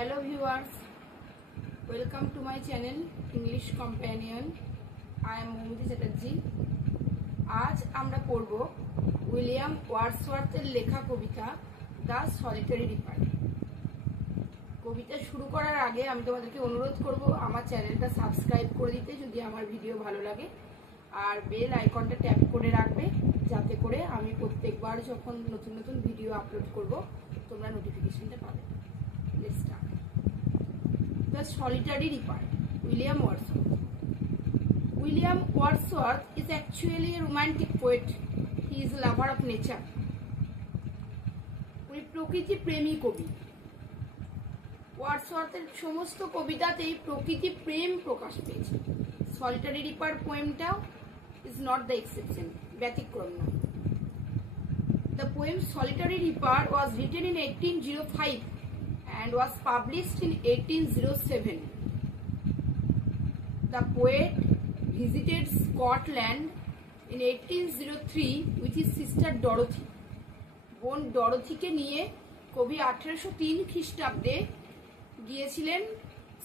Hello viewers, welcome to my channel English Companion. I am Momiti Chatterjee. আজ আমরা পড়ব William ওয়ার্ডসওয়ার্থের লেখা কবিতা the solitary reaper. কবিতা শুরু করার আগে আমি তোমাদেরকে অনুরোধ করব আমার চ্যানেলটা সাবস্ক্রাইব করে দিতে যদি আমার ভিডিও ভালো লাগে, আর বেল আইকনটা ট্যাপ করে রাখবে যাতে করে আমি প্রত্যেকবার যখন নতুন নতুন ভিডিও আপলোড করব তোমরা নোটিফিকেশনটা পাবে। Let's start. The Solitary Reaper, William Wordsworth. William Wordsworth is actually a romantic poet. He is a lover of nature. উনি প্রকৃতি প্রেমী কবি। ওয়ার্ডসওয়ার্থের সমস্ত কবিতাতেই প্রকৃতি প্রেম প্রকাশ পেয়েছে। সলিটারি রিপার পোয়েমটাও ইজ নট দ্য এক্সেপশন, ব্যতিক্রম না। The poem Solitary Reaper was written in 1805 and was published in 1807. The poet visited Scotland in 1803 with his sister Dorothy. বোন ডরথিকে নিয়ে কবি 1803 খ্রিস্টাব্দে গিয়েছিলেন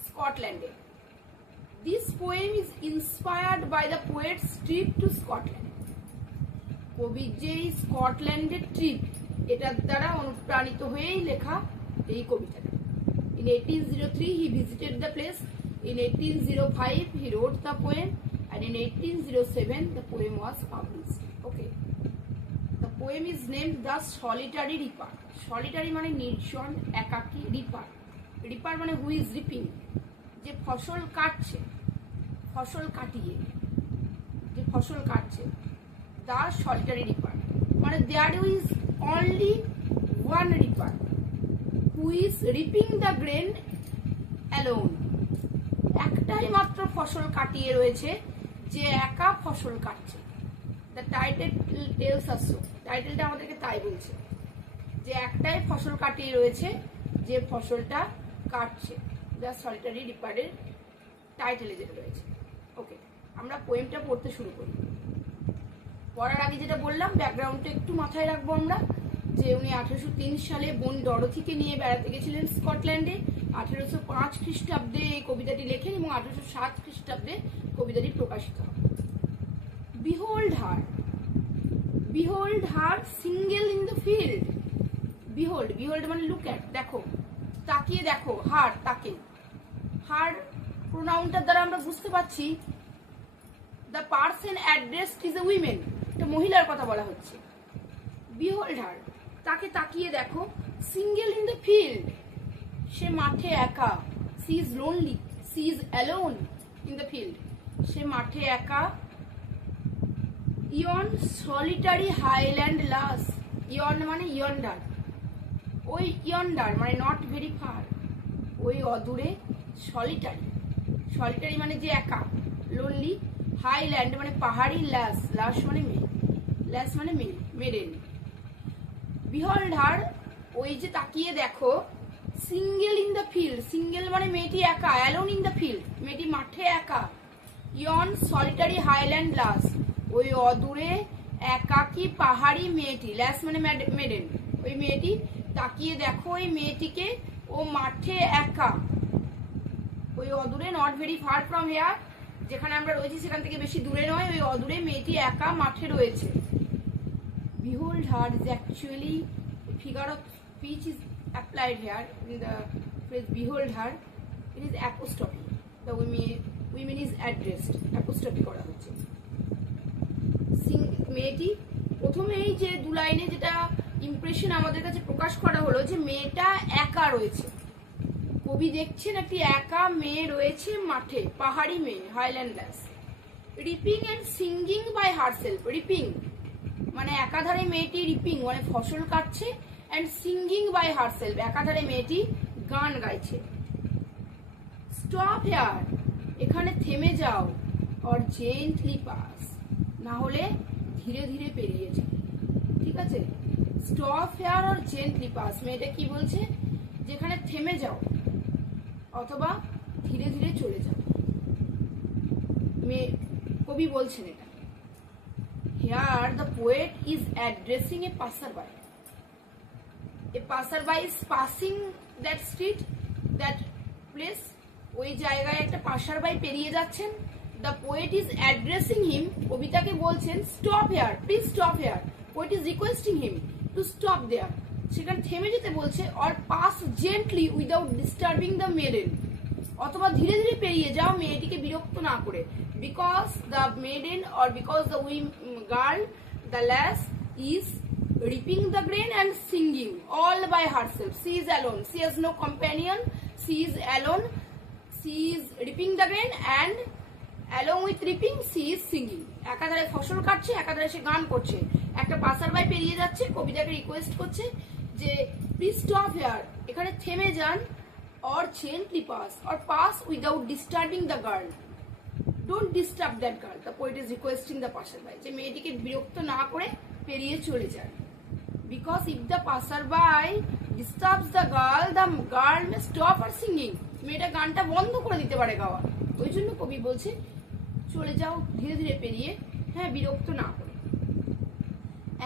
স্কটল্যান্ডে। This poem is inspired by the poet's trip to Scotland. কবির যে স্কটল্যান্ডের trip, এটার দ্বারা অনুপ্রাণিত হয়েই লেখা এই কবিতাটা। In 1803 he visited the place. In 1805 he wrote the poem, and in 1807 the poem was published. Okay. The poem is named The Solitary Reaper. Solitary মানে নির্জন, একাকী, রিপার। রিপার মানে who is reaping, যে ফসল কাটছে, ফসল কাটিয়ে যে ফসল কাটছে। The Solitary Reaper মানে there is only one reaper who is reaping the grain alone. একটাই মাত্র ফসল কাটিয়ে রয়েছে, যে একা ফসল কাটছে। The title tells us so. টাইটেলটা আমাদেরকে তাই বলছে যে একটাই ফসল কাটিয়ে রয়েছে, যে ফসলটা কাটছে। The Solitary Reaper এর টাইটেলে যেটা রয়েছে। ওকে, আমরা পোয়েমটা পড়তে শুরু করি। পড়ার আগে যেটা বললাম, ব্যাকগ্রাউন্ডটা একটু মাথায় রাখবো আমরা, যে উনি 1803 সালে বোন ডরথিকে নিয়ে বেড়াতে গেছিলেন স্কটল্যান্ডে। 1805 খ্রিস্টাব্দে এই কবিতাটি লেখেন এবং 1807 খ্রিস্টাব্দে কবিতাটি প্রকাশিত হয়। Behold her, behold her single in the field. Behold, behold মানে look at, দেখো, তাকিয়ে দেখো, হার, তাকে। হার প্রোনাউনটার দ্বারা আমরা বুঝতে পারছি the person addressed is a woman, এটা মহিলার কথা বলা হচ্ছে। Behold her, তাকে তাকিয়ে দেখো। Single in the field, সে মাঠে একা। She is lonely, she is alone in the field, সে মাঠে একা। Yon solitary highland lass, yon মানে yonder, ওই yonder মানে not very far, ওই অদূরে। solitary, solitary মানে যে একা, lonely, highland মানে পাহাড়ি, lass, lass মানে মেয়ে, lass মানে মেয়ে, মেডেন। Behold her, ওই যে তাকিয়ে দেখো। Single in the field, single মানে মেয়েটি একা, alone in the field মেয়েটি মাঠে একা। Yon solitary highland lass, ওই অদূরে একাকী পাহাড়ি মেয়েটি, lass মানে মেডেন, ওই মেয়েটি তাকিয়ে দেখো ওই মেয়েটিকে, ও মাঠে একা। ওই অদূরে, not very far from here, যেখানে আমরা রয়েছি সেখান থেকে বেশি দূরে নয়, ওই অদূরে মেয়েটি একা মাঠে রয়েছে। Behold her is actually a figure of speech is applied here in the phrase behold her. It is apostrophe. The women is addressed, apostrophe করা হচ্ছে। মেয়েটি প্রথমে এই যে দু লাইনে যেটা ইমপ্রেশন আমাদের কাছে প্রকাশ করা হলো, যে মেয়েটা একা রয়েছে। কবি দেখছেন একটি একা মেয়ে রয়েছে মাঠে, পাহাড়ি মেয়ে, highland lass. Reaping and singing by herself, reaping মানে একাধারে মেয়েটি রিপিং মানে ফসল কাটছে, এন্ড সিঙ্গিং বাই হারসেলফ একাধারে মেয়েটি গান গাইছে। স্টপ হেয়ার, এখানে থেমে যাও, অর জেন্টলি পাস, না হলে ধীরে ধীরে পেরিয়ে যাও। ঠিক আছে, stop here or gently pass, মেয়েটা কি বলছে, যেখানে থেমে যাও অথবা ধীরে ধীরে চলে যাও, কবি বলছেন এটা। Here the poet is addressing a passerby. A passerby is passing that street that place, ওই জায়গায় একটা পাসারবাই পেরিয়ে যাচ্ছেন। The poet is addressing him, কবিতাকে বলছেন stop here, please stop here. Poet is requesting him to stop there, সেখানে থেমে যেতে বলছে। Or pass gently without disturbing the maiden, অথবা ধীরে ধীরে পেরিয়ে যাও মেয়েটিকে বিরক্ত না করে। Because the maiden or because the girl, the lass is reaping the grain and singing all by herself. She is alone, she has no companion, she is alone, she is reaping the grain and along with reaping she is singing. একাধারে ফসল কাটছে, একাধারে সে গান করছে। একটা passerby পেরিয়ে যাচ্ছে, কবিতাকে request করছে যে প্লিজ স্টপ হেয়ার, এখানে থেমে যান। or gently pass, or pass without disturbing the girl, don't disturb that girl. The poet is requesting the passerby যে মেয়েটিকে বিরক্ত না করে পেরিয়ে চলে যান। Because if the passerby disturbs the girl may stop her singing. মেয়েটা গানটা বন্ধ করে দিতে পারে গাওয়া, ওই জন্য কবি বলছে চলে যাও ধীরে ধীরে পেরিয়ে, হ্যাঁ বিরক্ত না করে।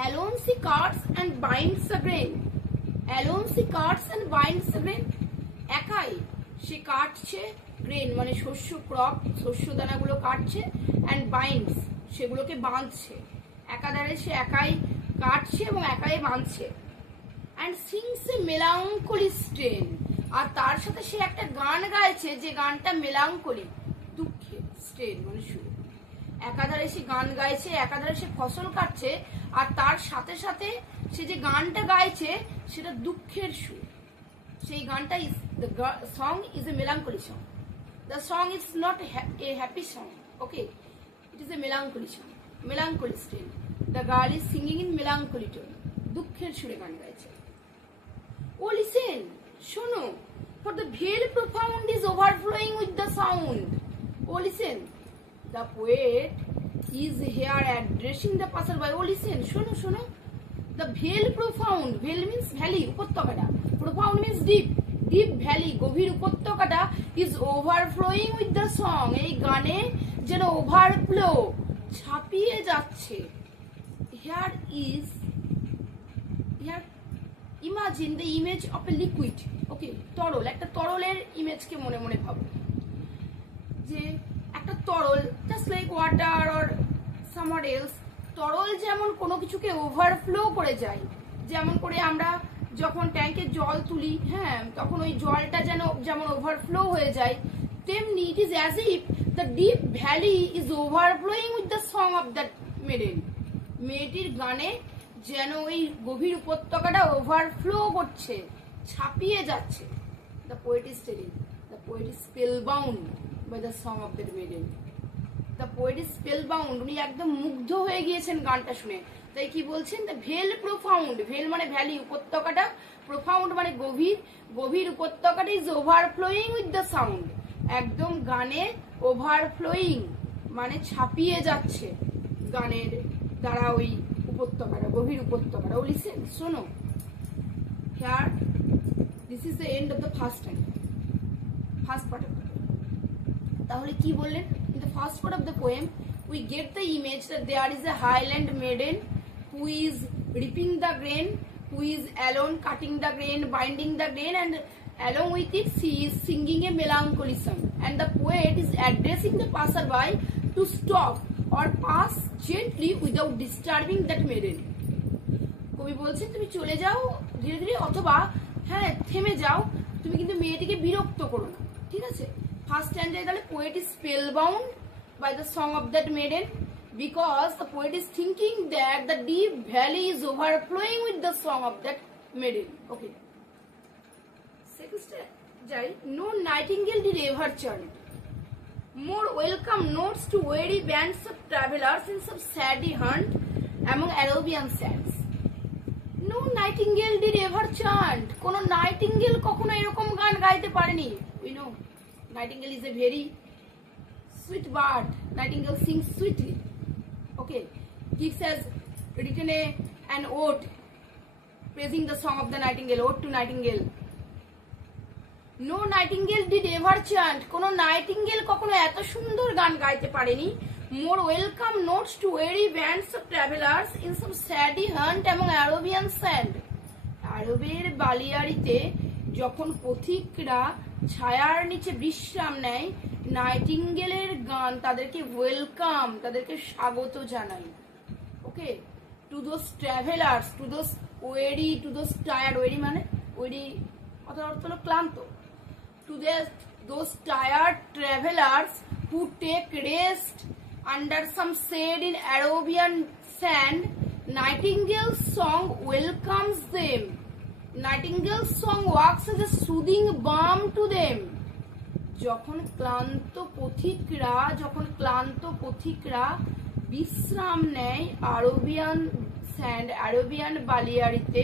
Alone she cuts and binds the grain. Alone she cuts and binds the grain. একাই সে কাটছে, গ্রেন মানে শস্য, ক্রপ শস্য দানাগুলো কাটছে, and binds সেগুলোকে বাঁধছে। একাধারে সে একাই কাটছে এবং একাই বাঁধছে। and sings a melancholy strain, আর তার সাথে সে একটা গান গাইছে যে গানটা মেলাঙ্কলি, দুঃখের, স্ট্রেন মানে সুর। একাধারে সে গান গাইছে, একাধারে সে ফসল কাটছে, আর তার সাথে সাথে সে যে গানটা গাইছে সেটা দুঃখের সুর। সেই গানটা is the song is a melancholy song. The song is not a happy song, okay, it is a melancholy song, melancholy strain. The girl is singing in melancholy tone, দুঃখের সুরে গান গাইছে। Oh listen, শোনো, for the veil profound is overflowing with the sound. Oh listen, the poet is here addressing the passerby. Oh listen, শোনো শোনো, the veil profound, veil means valley, উপত্যকাটা, profound means deep, deep valley, গভীর উপত্যকাটা is overflowing with the song, এই গানে যেন overflow, ছাপিয়ে যাচ্ছে। Here is, here imagine the image of a liquid, okay, তরল, একটা তরলের ইমেজকে মনে মনে ভাবো, যে একটা তরল just like water or somewhat else, তরল যেমন কোনো কিছুকে ওভারফ্লো করে যায়, যেমন করে আমরা যখন ট্যাঙ্কে জল তুলি, হ্যাঁ, তখন ওই জলটা যেমন ওভারফ্লো হয়ে যায়, তেমনি it is as if the deep valley is overflowing with the song of that maiden. মেয়েটির গানে যেন ওই গভীর উপত্যকাটা ওভারফ্লো করছে, ছাপিয়ে যাচ্ছে। The poet is telling, the poet is spellbound by the song of that maiden. The poet is spellbound, উনি একদম মুগ্ধ হয়ে গিয়েছেন গানটা শুনে। তাই কি বলছেন, দ্য ভেল প্রোফাউন্ড, ভেল মানে ভ্যালি, উপত্যকাটা, প্রোফাউন্ড মানে গভীর, গভীর উপত্যকাটা is overflowing with the sound, একদম গানে ওভারফ্লোয়িং মানে ছাপিয়ে যাচ্ছে গানের দ্বারা ওই উপত্যকাটা, গভীর উপত্যকাটা। ও লিসেন, শোনো, here this is the end of the first part of the poem. তাহলে কি বললেন, in the first part of the poem we get the image that there is a highland maiden who is reaping the grain, who is alone cutting the grain, binding the grain, and along with it she is singing a melancholy song, and the poet is addressing the passerby to stop or pass gently without disturbing that maiden. কবি বলছেন তুমি চলে যাও ধীরে ধীরে, অথবা হ্যাঁ থেমে যাও, তুমি কিন্তু মেয়েটিকে বিরক্ত করো না, ঠিক আছে। ফার্স্ট স্ট্যান্ডার্ড তাহলে poet is spellbound by the song of that maiden, because the poet is thinking that the deep valley is overflowing with the song of that maiden, okay. Second step, jai, no nightingale did ever chant more welcome notes to weary bands of travelers in some saddy hunt among Arabian sands. No nightingale did ever chant, কোন nightingale কখনো এরকম গান গাইতে পারেনি। We know nightingale is a very sweet bird, nightingale sings sweetly, okay. Keats has written an ode praising the song of the nightingale, ode to nightingale. No nightingale did ever chant, কোন nightingale কখনো এত সুন্দর গান গাইতে পারেনি। More welcome notes to weary bands of travelers in some saddy hunt among Arabian sand, আরবের বালিয়াড়িতে যখন পথিকরা ছায়ার নিচে বিশ্রাম নেয়, নাইটিঙ্গেলের গান তাদেরকে ওয়েলকাম, তাদেরকে স্বাগত জানাই। Okay, to those travellers, to those weary, to those tired, weary মানে ওয়েরি অর্থ হলো ক্লান্ত, to those tired travellers who take rest under some shade in Arabian sand, Nightingale's song welcomes them. Nightingale's song works as a soothing balm to them. যখন ক্লান্ত পথিকরা বিশ্রাম নেয় Arabian বালিয়াড়িতে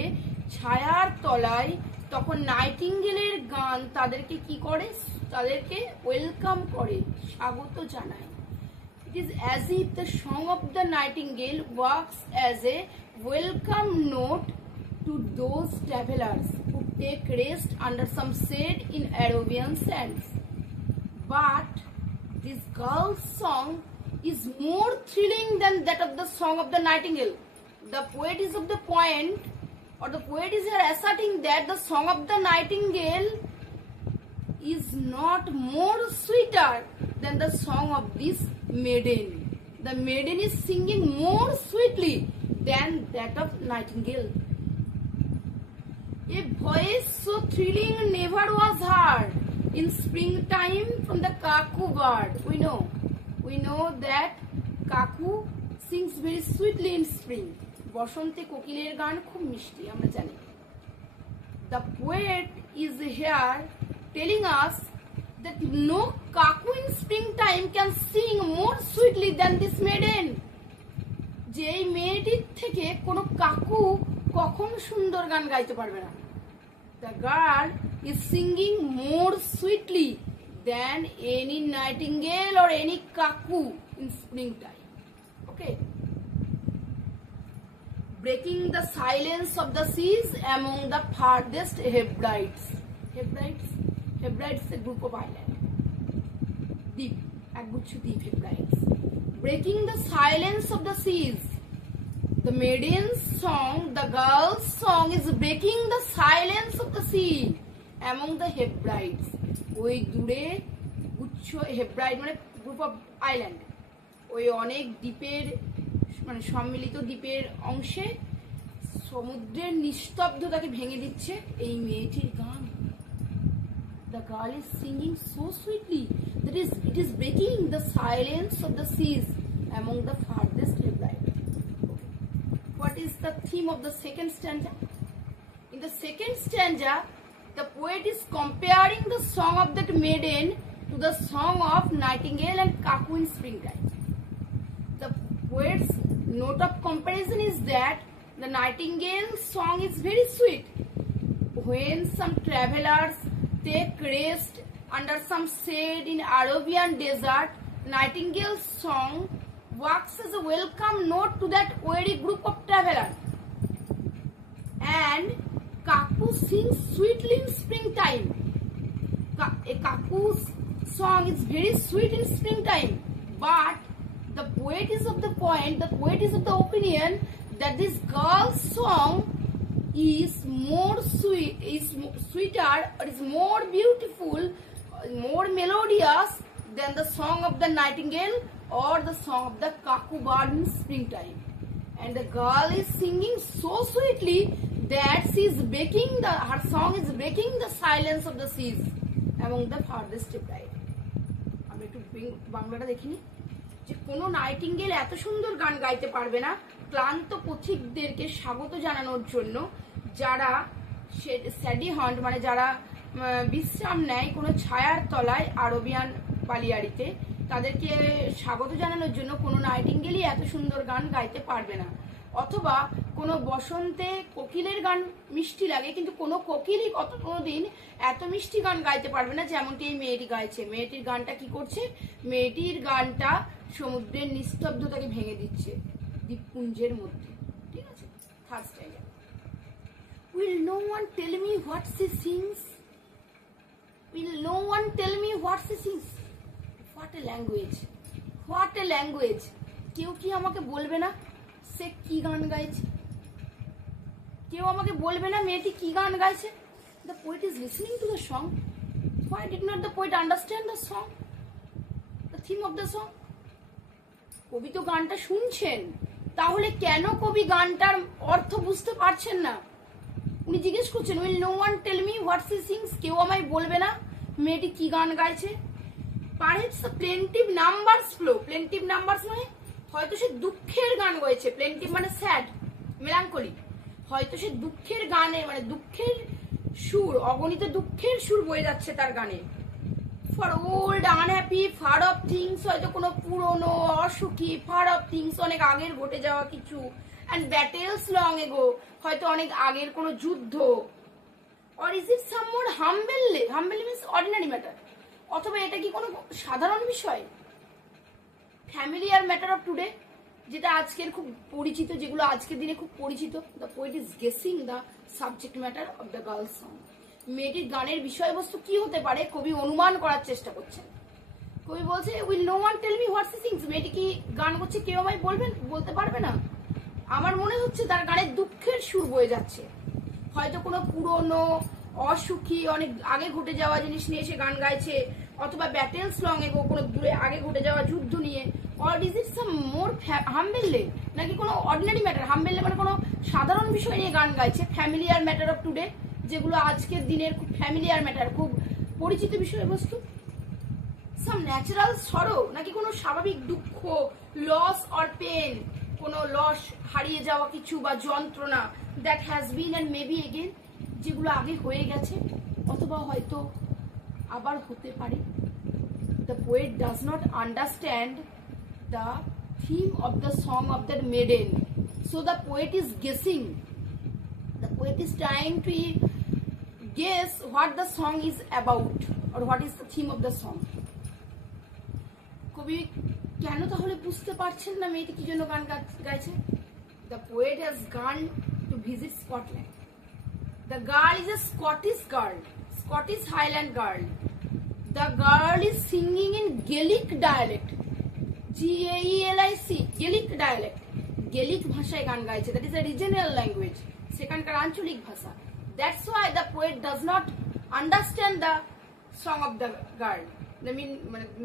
ছায়ার তলায়, তখন নাইটিঙ্গেলের গান তাদেরকে কি করে? তাদেরকে ওয়েলকাম করে, স্বাগত জানায়। It is as if the song of the nightingale works as a welcome note to those travelers who take rest under some shade in Arabian sands. But this girl's song is more thrilling than that of the song of the nightingale. The poet is of the point, or the poet is here asserting that the song of the nightingale is not more sweeter than the song of this maiden. The maiden is singing more sweetly than that of nightingale. A voice so thrilling never was heard in springtime from the cuckoo bird. We know that cuckoo sings very sweetly in spring. বসন্তে কোকিলের গান খুব মিষ্টি, আমরা জানি। The poet is here telling us that no cuckoo in springtime can sing more sweetly than this maiden. যে এই মেয়েটির থেকে কোনো কাকু কখন সুন্দর গান গাইতে পারবে না। The girl is singing more sweetly than any nightingale or any cuckoo in springtime. Okay. Breaking the silence of the seas among the farthest Hebrides. Hebrides a group of islands. Deep, একগুচ্ছ deep Hebrides. Breaking the silence of the seas. The maiden's song, the girl's song is breaking the silence of the sea among the Hebrides. ওই দূরে গুচ্ছ হেব্রাইড মানে group of island, ওই অনেক দ্বীপের মানে সম্মিলিত দ্বীপের অংশে সমুদ্রের নিস্তব্ধতাকে ভেঙে দিচ্ছে এই মেয়েটির গান। The girl is singing so sweetly that it is breaking the silence of the seas among the farthest Hebrides. What is the theme of the second stanza? In the second stanza, the poet is comparing the song of that maiden to the song of nightingale and cuckoo in springtime. The poet's note of comparison is that the nightingale's song is very sweet. When some travelers take rest under some shade in Arabian desert, nightingale's song works as a welcome note to that weary group of travelers. And cuckoo sings sweetly in springtime. A cuckoo's song is very sweet in springtime, but the poet is of the point, the poet is of the opinion that this girl's song is more sweet, is sweeter, or is more beautiful, more melodious than the song of the nightingale or the song of the cuckoo bird in springtime. And the girl is singing so sweetly that her song is breaking the silence of the seas among the farthest Hebrides. আমরা একটু বাংলাটা দেখিনি, যে কোনো nightingale এত সুন্দর গান গাইতে পারবে না ক্লান্ত পথিকদেরকে স্বাগত জানানোর জন্য, যারা স্যাডি হন্ট মানে যারা বিশ্রাম নেয় কোনো ছায়ার তলায় আরবিয়ান বালিয়াড়িতে, তাদেরকে স্বাগত জানানোর জন্য কোনো নাইটিঙ্গেলই এত সুন্দর গান গাইতে পারবে না। অথবা কোনো বসন্তে কোকিলের গান মিষ্টি লাগে, কিন্তু কোনো কোকিলই কোনোদিন এত মিষ্টি গান গাইতে পারবে না যেমনটি এই মেয়েটি গাইছে। মেয়েটির গানটা কি করছে? মেয়েটির গানটা সমুদ্রের নিস্তব্ধতাকে ভেঙে দিচ্ছে দ্বীপপুঞ্জের মধ্যে। ঠিক আছে, third style. Will no one tell me what she sings? Will no one tell me what she sings? What a language! What a language! কেউ কি আমাকে বলবে না সে কি গান গাইছে? কেউ আমাকে বলবে না মেয়েটি কি গান গাইছে? The poet is listening to the song. Why did not the poet understand the song, the theme of the song? কবি তো গানটা শুনছেন, তাহলে কেন কবি গানটার অর্থ বুঝতে পারছেন না? উনি জিজ্ঞেস করছেন, will no one tell me what she sings, কেউ আমায় বলবে না মেয়েটি কি গান গাইছে? Perhaps the plaintive numbers flow, plaintive numbers মানে হয়তো সে দুঃখের গান গাইছে, প্লেন্টিভ মানে স্যাড, মেলাঙ্কলি, হয়তো সে দুঃখের গানে মানে দুঃখের সুর, অগণিত দুঃখের সুর বয়ে যাচ্ছে তার গানে। For old unhappy far off things, হয়তো কোনো পুরনো অসুখী, ফার অফ থিংস অনেক আগের ঘটে যাওয়া কিছু, অ্যান্ড ব্যাটেলস লং এগো, হয়তো অনেক আগের কোনো যুদ্ধ। Or is it some more humbly, humbly means ordinary matter, অথবা এটা কি কোনো সাধারণ বিষয়? ফ্যামিলিয়ার ম্যাটার অফ টুডে, যেটা আজকের খুব পরিচিত, যেগুলো আজকের দিনে খুব পরিচিত। The poet is guessing the subject matter of the girl's song. মেয়েটির গানের বিষয়বস্তু কি হতে পারে কবি অনুমান করার চেষ্টা করছেন। কবি বলছে, will no one tell me what she sings, মেয়েটি কি গান করছে কেউ আমায় বলতে পারবে না? আমার মনে হচ্ছে তার গানের দুঃখের সুর বয়ে যাচ্ছে, হয়তো কোনো পুরনো অসুখী অনেক আগে ঘটে যাওয়া জিনিস নিয়ে এসে গান গাইছে, অথবা ব্যাটেলস লং এগো কোনো দূরে আগে ঘটে যাওয়া যুদ্ধ নিয়ে। অর ইজ ইট সাম মোর হাম্বেললে, নাকি কোনো অর্ডিনারি ম্যাটার, হাম্বেললে মানে কোনো সাধারণ বিষয় নিয়ে গান গাইছে, ফ্যামিলিয়ার ম্যাটার অফ টুডে, যেগুলো আজকের দিনের খুব ফ্যামিলিয়ার ম্যাটার, খুব পরিচিত বিষয়বস্তু। সাম ন্যাচারাল সরো, নাকি কোনো স্বাভাবিক দুঃখ, লস অর পেন, কোনো লস, হারিয়ে যাওয়া কিছু বা যন্ত্রণা, that has been and maybe again, যেগুলো আগে হয়ে গেছে অথবা হয়তো আবার হতে পারে। The poet does not understand the theme of the song of that maiden, so the poet is guessing, the poet is trying to guess what the song is about or what is the theme of the song. কবি কেন তাহলে বুঝতে পারছেন না মেয়েটি কি জন্য গান গাইছে? The poet has gone to visit Scotland. The girl is a Scottish girl, Scottish Highland girl. The girl is singing in Gaelic dialect, G-A-E-L-I-C, Gaelic dialect, Gaelic ভাষায় গান গাইছে, that is a regional language, সেখানকার আঞ্চলিক ভাষা। That's why the poet does not understand the song of the girl, the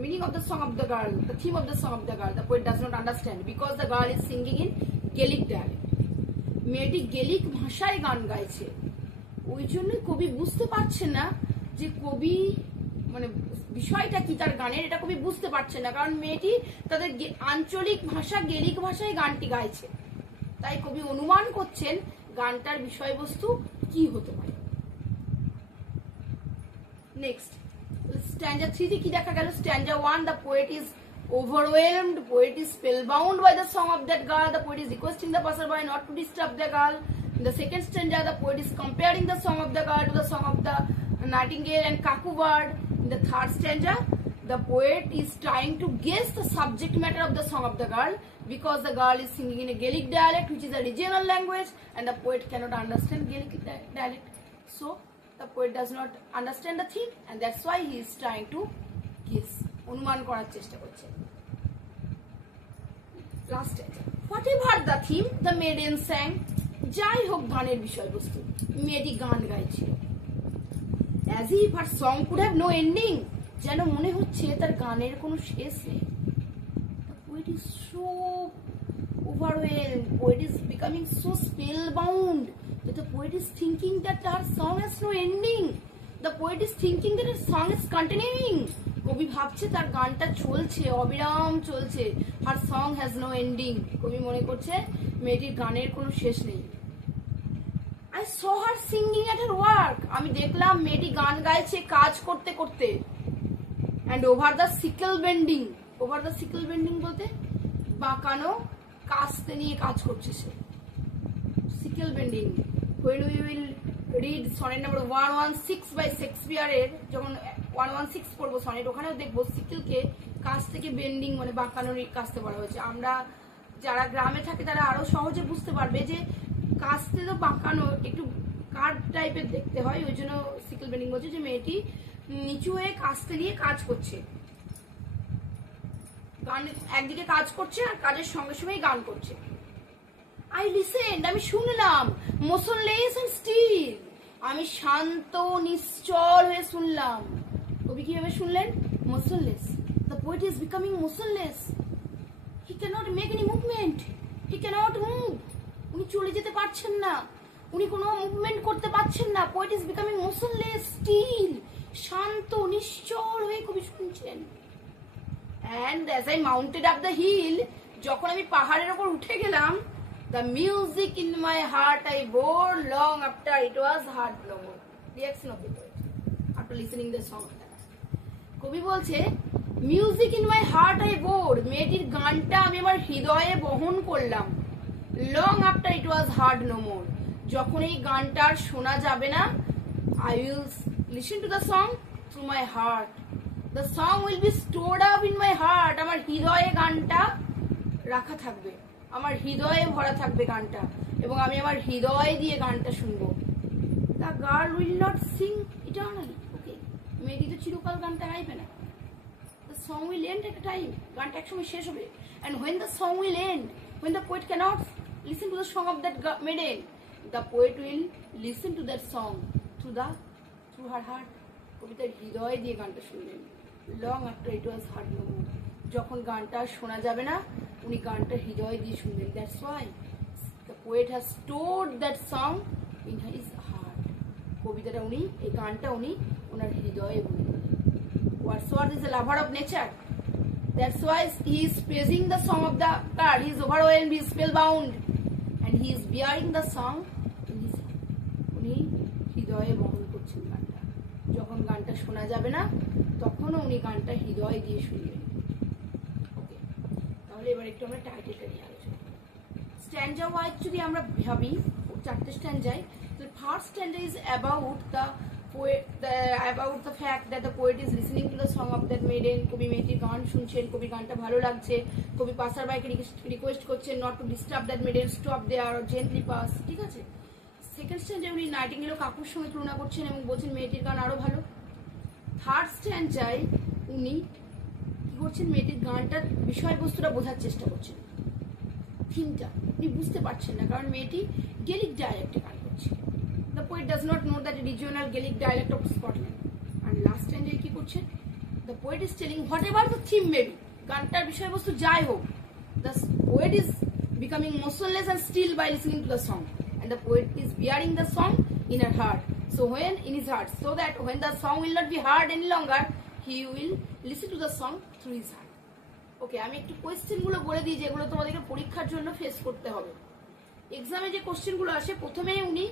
meaning of the song of the girl, the theme of the song of the girl. The poet does not understand because the girl is singing in Gaelic dialect. মেয়েটি gallic ভাষায় গান গাইছে, ওই জন্য কবি বুঝতে পারছে না যে কবি মানে বিষয়টা কি তার গানের, এটা কবি বুঝতে পারছে না, কারণ মেয়েটি তাদের আঞ্চলিক ভাষা গেলিক ভাষায় গানটি গাইছে। তাই কবি অনুমান করছেন গানটার বিষয়বস্তু কি হতে পারে। নেক্সট স্ট্যান্জা 3 তে কি দেখা গেল? স্ট্যান্জা 1, the poet is overwhelmed, poet is spellbound by the song of that girl, the poet is requesting the passerby not to disturb the girl. In the second stanza, the poet is comparing the song of the girl to the song of the nightingale and cuckoo bird. In the third stanza, the poet is trying to guess the subject matter of the song of the girl, because the girl is singing in a Gaelic dialect, which is a regional language, and the poet cannot understand Gaelic dialect. So the poet does not understand the theme, and that's why he is trying to guess, অনুমান করার চেষ্টা করছে। Last stanza, whatever the theme, the maiden sang, যাই হোক গানের বিষয়বস্তু, মেয়েটি গান গাইছে। As if her song could have no ending, যেন মনে হচ্ছে তার গানের কোনো শেষ নেই। The poet is so overwhelmed, poet is becoming so spellbound that the poet is thinking that her song has no ending. The poet is thinking that her song is continuing. কবি ভাবছে তার গানটা চলছে, অবিরাম চলছে। her song has no ending, কবি মনে করছে মেয়েটির গানের কোনো শেষ নেই। I saw her singing at her work, আমি দেখলাম মেয়েটি গান গাইছে কাজ করতে করতে। and over the sickle bending, over the sickle bending বলতে বাঁকানো কাস্তে নিয়ে কাজ করছে সে। sickle bending, when we will read sonnet number 116 by Shakespeare এর, যখন 116 পড়বো সনেট, ওখানেও দেখবো সিকেলকে কাছ থেকে বেন্ডিং মানে বাঁকানোর কাস্তে বলা হয়েছে। আমরা যারা গ্রামে থাকে তারা আরো সহজে বুঝতে পারবে যে কাস্তে তো বাঁকানো একটু কার্ভ টাইপের দেখতে হয়, ওই জন্য সিকেল বেন্ডিং বলছে যে মেয়েটি নিচু হয়ে কাস্তে নিয়ে কাজ করছে, গান একদিকে কাজ করছে আর কাজের সঙ্গে সঙ্গেই গান করছে। I listened, আমি শুনলাম, motionless and still, আমি শান্ত নিশ্চল হয়ে শুনলাম। কবি কিভাবে শুনলেন? Motionless. The poet is becoming motionless. He cannot make any movement, he cannot move. উনি চলে যেতে পারছেন না, উনি কোনো মুভমেন্ট করতে পারছেন না। Poet is becoming motionless, still, শান্ত নিশ্চল হয়ে কবি শুনছেন। And as I mounted up the hill, যখন আমি পাহাড়ের ওপর উঠে গেলাম, the music in my heart I bore long after it was heard no more. Reaction of the poet after listening the song. কবি বলছে music in my heart I bore, মেয়েটির গানটা আমি আমার হৃদয়ে বহন করলাম। Long after it was heard no more, যখন এই গানটা আর শোনা যাবে না, I will listen to the song through my heart. The song will be stored up in my heart, আমার হৃদয়ে গানটা রাখা থাকবে, আমার হৃদয়ে ভরা থাকবে গানটা, এবং আমি আমার হৃদয় দিয়ে গানটা শুনবো। The girl will not sing eternally, okay, মেয়েটি তো চিরকাল গানটা গাইবে না। The song will end at a time, গানটা একসময় শেষ হবে। And when the song will end, when the poet can't listen to the song of that maiden, the poet will listen to that song through her heart. কবিতার হৃদয় দিয়ে গানটা শুনলেন। Long after it was heard no more, যখন গানটা শোনা যাবে না, উনি গানটা হৃদয় দিয়ে শুনলেন। That's why the poet has stored that song in his heart. কবিতাটা উনি, এই গানটা উনি ওনার হৃদয়ে বললেন। Wordsworth is a lover of nature. That's why he is praising the song of the bird. He is overwhelmed, he is spellbound, and he is bearing the song in his heart. উনি হৃদয়ে বহন করছেন গানটা। যখন গানটা শোনা যাবে না, তখনও উনি গানটা হৃদয় দিয়ে শুনবেন। ওকে, তাহলে এবার একটু আমরা টাইটেলটা নিয়ে আলোচনা করি। স্ট্যান্ডা ওয়াইজ যদি আমরা ভাবি, চারটে স্ট্যান্ডায়, তাহলে first স্ট্যান্ডা is about the poet, about the fact that the poet is listening to the song of that maiden. কবি মেয়েটির গান শুনছেন, কবি গানটা ভালো লাগছে, কবি পাসার বাইকে রিকোয়েস্ট করছেন not to disturb that maiden, stop there or gently pass. ঠিক আছে। সেকেন্ড স্ট্যান্ডায় উনি নাইটিঙ্গেল কাকুর সঙ্গে তুলনা করছেন এবং বলছেন মেয়েটির গান আরো ভালো। থার্ড স্ট্যান্ডায় উনি কি করছেন, মেয়েটির গানটার বিষয়বস্তুটা বোঝার চেষ্টা করছেন, থিমটা উনি বুঝতে পারছেন না, কারণ মেয়েটি গেলিক ডায়ালেক্টে গান করছে। The poet does not know that regional Gaelic dialect of Scotland. And last time কি করছেন, the poet is telling whatever the theme may be, গানটার বিষয়বস্তু যাই হোক, the poet is becoming motionless and still by listening to the song, and the poet is bearing the song in her heart. So when in his heart, so that when the song will not be heard any longer, he will listen to the song through his heart. ওকে, আমি একটু question গুলো বলে দিই যেগুলো তোমাদেরকে পরীক্ষার জন্য face করতে হবে। এক্সামে যে কোশ্চেন গুলো আসে, প্রথমে উনি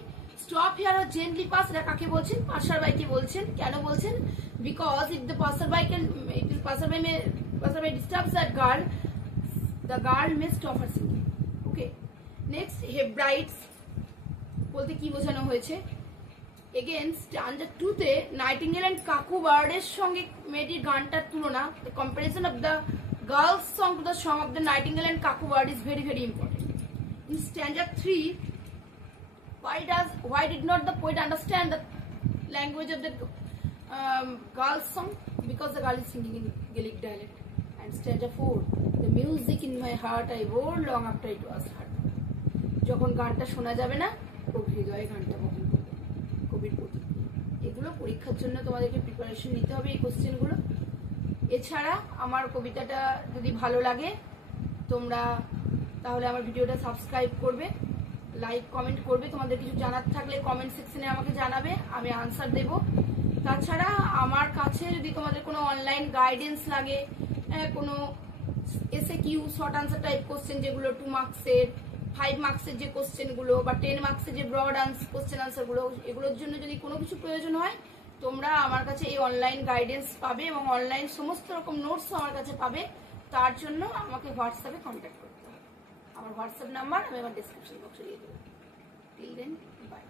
stop here or gently pass, এটা কাকে বলছেন? পাসার বাইকে বলছেন। কেন বলছেন? Because if the passerby disturbs that girl, the girl may stop her singing. Okay, next Hebrides বলতে কি বোঝানো হয়েছে? এগেন স্ট্যান্ডা 2 তে নাইটিঙ্গেল এন্ড কাকু বার্ডের সঙ্গে মেয়েটির গানটার তুলনা, the comparison of the girl's song to the song of the nightingale and cuckoo bird is very very important. In stanza 3, why did not the poet understand the language of the girl's song? Because the girl is singing in Gaelic dialect. And stanza 4, the music in my heart I bore long after it was heard. যখন গানটা শোনা যাবে না, কবির হৃদয়ে গানটা বহন করবে, কবির প্রতি। এগুলো পরীক্ষার জন্য তোমাদেরকে প্রিপারেশন নিতে হবে, এই কোশ্চেনগুলো। এছাড়া আমার কবিতাটা যদি ভালো লাগে, তোমরা তাহলে আমার ভিডিওটা সাবস্ক্রাইব করবে, লাইক কমেন্ট করবে। তোমাদের কিছু জানার থাকলে কমেন্ট সেকশনে আমাকে জানাবে, আমি আনসার দেব। তাছাড়া আমার কাছে যদি তোমাদের কোনো অনলাইন গাইডেন্স লাগে, কোনো SAQ short answer type question, যেগুলো 2 মার্কসের, 5 মার্কসের যে কোশ্চেনগুলো, বা 10 মার্কসের যে ব্রড কোশ্চেন আনসারগুলো, এগুলোর জন্য যদি কোনো কিছু প্রয়োজন হয়, তোমরা আমার কাছে এই অনলাইন গাইডেন্স পাবে এবং অনলাইন সমস্ত রকম নোটস আমার কাছে পাবে। তার জন্য আমাকে হোয়াটসঅ্যাপে কন্ট্যাক্ট করতে হবে। আমার হোয়াটসঅ্যাপ নাম্বার আমি আমার ডেসক্রিপশন বক্সে দিয়ে দেবো। Till then, by.